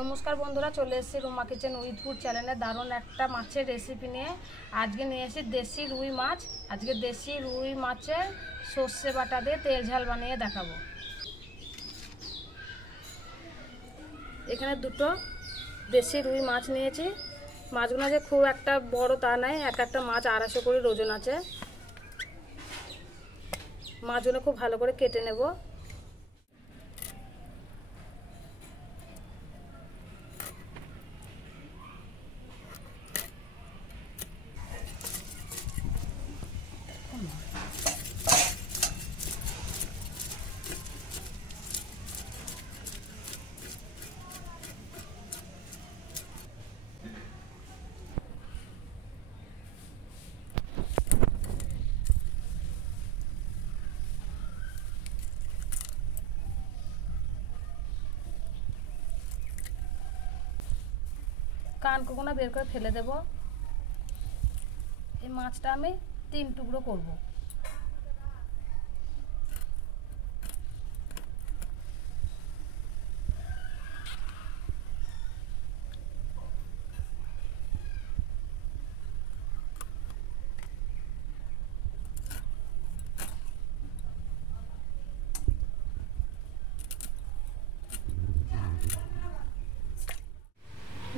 নমস্কার বন্ধুরা, চলে এসেছি রুমা কিচেন উইথ ফুড চ্যানেলে দারুণ একটা মাছের রেসিপি নিয়ে। আজকে নিয়ে এসেছি দেশি রুই মাছ। আজকে দেশি রুই মাছের সর্ষে বাটা দিয়ে তেল ঝাল বানিয়ে দেখাবো। এখানে দুটো দেশি রুই মাছ নিয়েছি। মাছগুলো যে খুব একটা বড় তা নয়, এক একটা মাছ 250 করে ওজন আছে। মাছগুলো খুব ভালো করে কেটে নেব। কানকোনা বের করে ফেলে দেব। এই মাছটা আমি 3 টুকরো করব।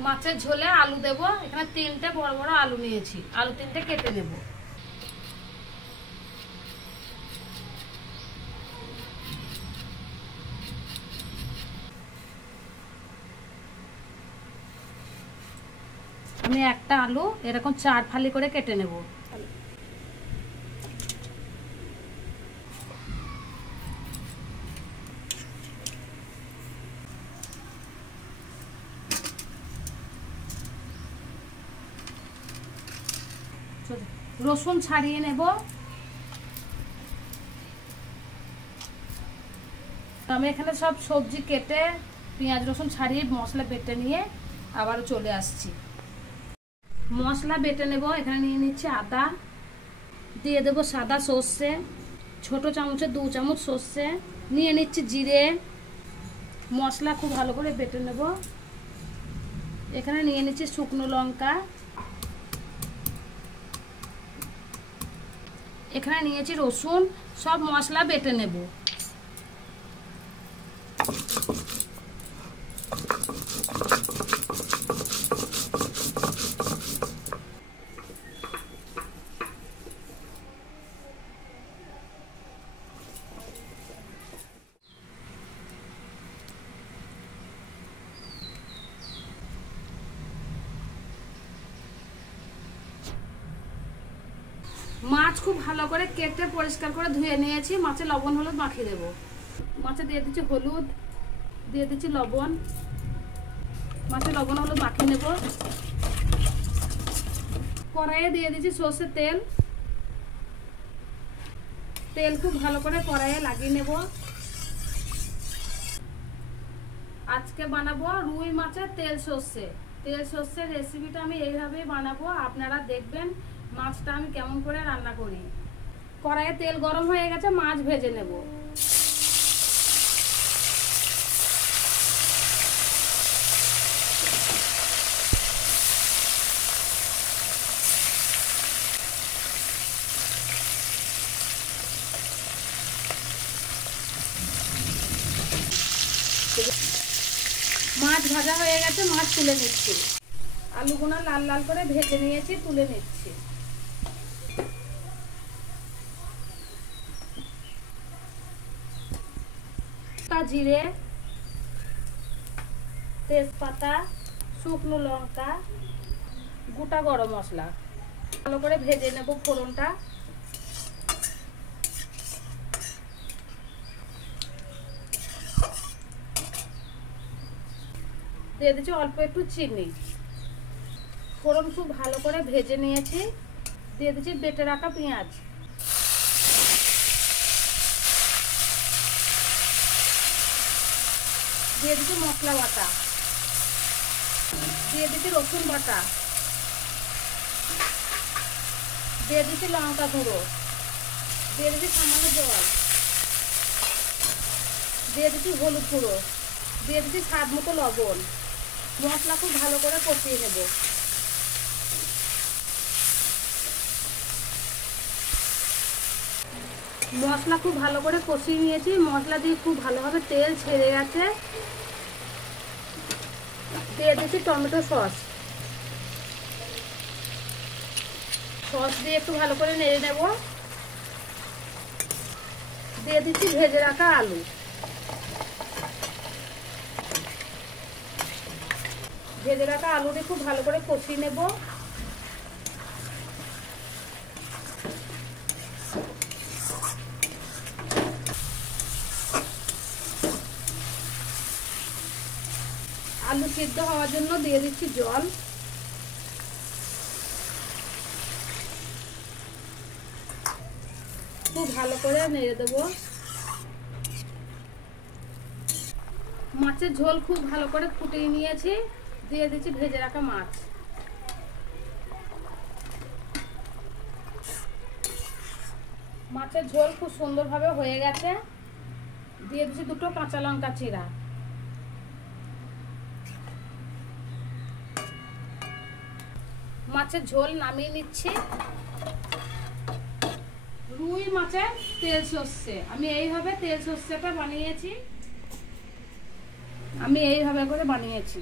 মাছের ঝোলে আলু দেব। এখানে 3টে বড় বড় আলু নিয়েছি। আলু 3টে কেটে নেব। আমি একটা আলু এরকম 4 ফালি করে কেটে নেব। রসুন ছাড়িয়ে নেব। আমি এখানে সব সবজি কেটে পেঁয়াজ রসুন ছাড়িয়ে মশলা বেটে নিয়ে আবারও চলে আসছি। মশলা বেটে নেব। এখানে নিয়ে নিচ্ছি আদা, দিয়ে দেব সাদা সর্ষে, ছোট চামচে 2 চামচ সর্ষে, নিয়ে নিচ্ছি জিরে। মশলা খুব ভালো করে বেটে নেব। এখানে নিয়ে নিচ্ছি শুকনো লঙ্কা, এখানে নিয়েছি রসুন। সব মশলা বেটে নেব। মাছ খুব ভালো করে কেটে পরিষ্কার করে ধুয়ে নিয়েছি। মাছে লবণ হলুদ মাখিয়ে দেব। মাছে দিয়ে দিচ্ছি হলুদ, দিয়ে দিচ্ছি লবণ। মাছে লবণ হলুদ মাখিয়ে নেব। কড়াইয়ে দিয়ে দিচ্ছি সর্ষের তেল। তেল খুব ভালো করে কড়াইয়ে লাগিয়ে নেব। আজকে বানাবো রুই মাছের তেল সর্ষের রেসিপিটা আমি এইভাবেই বানাবো। আপনারা দেখবেন মাছটা আমি কেমন করে রান্না করি। কড়াইয়ে তেল গরম হয়ে গেছে, মাছ ভেজে নেব। মাছ ভাজা হয়ে গেছে, মাছ তুলে নিচ্ছি। আলুগুলো লাল লাল করে ভেজে নিয়েছি, তুলে নিচ্ছি। জিরে, তেজপাতা, শুকনো লঙ্কা, গোটা গরম মশলা ভালো করে ভেজে নেব। ফোড়নটা দিয়ে দিচ্ছি অল্প একটু চিনি। ফোড়ন খুব ভালো করে ভেজে নিয়েছি। দিয়ে দিচ্ছি বেটে রাখা পেঁয়াজ, দিয়ে দিচ্ছি মশলা বাটা, দিয়ে দিচ্ছি রসুন বাটা, দিয়ে দিচ্ছি লঙ্কা গুঁড়ো, দিয়ে দিচ্ছি সামান্য জল, দিয়ে দিচ্ছি হলুদ গুঁড়ো, দিয়ে দিচ্ছি স্বাদ মতো লবণ, মশলা খুব ভালো করে কষিয়ে নেব। মশলা খুব ভালো করে কষিয়ে নিয়েছি, মশলা দিয়ে খুব ভালোভাবে তেল ছেড়ে গেছে। দিয়ে দিচ্ছি টমেটো সস। সস দিয়ে একটু ভালো করে নেড়ে নেব। দিয়ে দিচ্ছি ভেজে রাখা আলু। ভেজে রাখা আলুটি খুব ভালো করে কষিয়ে নেব। আলু সিদ্ধ হওয়ার জন্য দিয়ে দিচ্ছি জল। খুব ভালো করে নেড়ে দেব। মাছের ঝোল খুব ভালো করে ফুটিয়ে নিয়েছি। দিয়ে দিচ্ছি ভেজে রাখা মাছ। মাছের ঝোল খুব সুন্দরভাবে হয়ে গেছে। দিয়ে দিচ্ছি দুটো কাঁচা লঙ্কা চিরা। মাছের ঝোল নামিয়ে নিচ্ছি। রুই মাছের তেল সর্ষে, আমি এইভাবে তেল সর্ষেটা বানিয়েছি। আমি এইভাবে করে বানিয়েছি।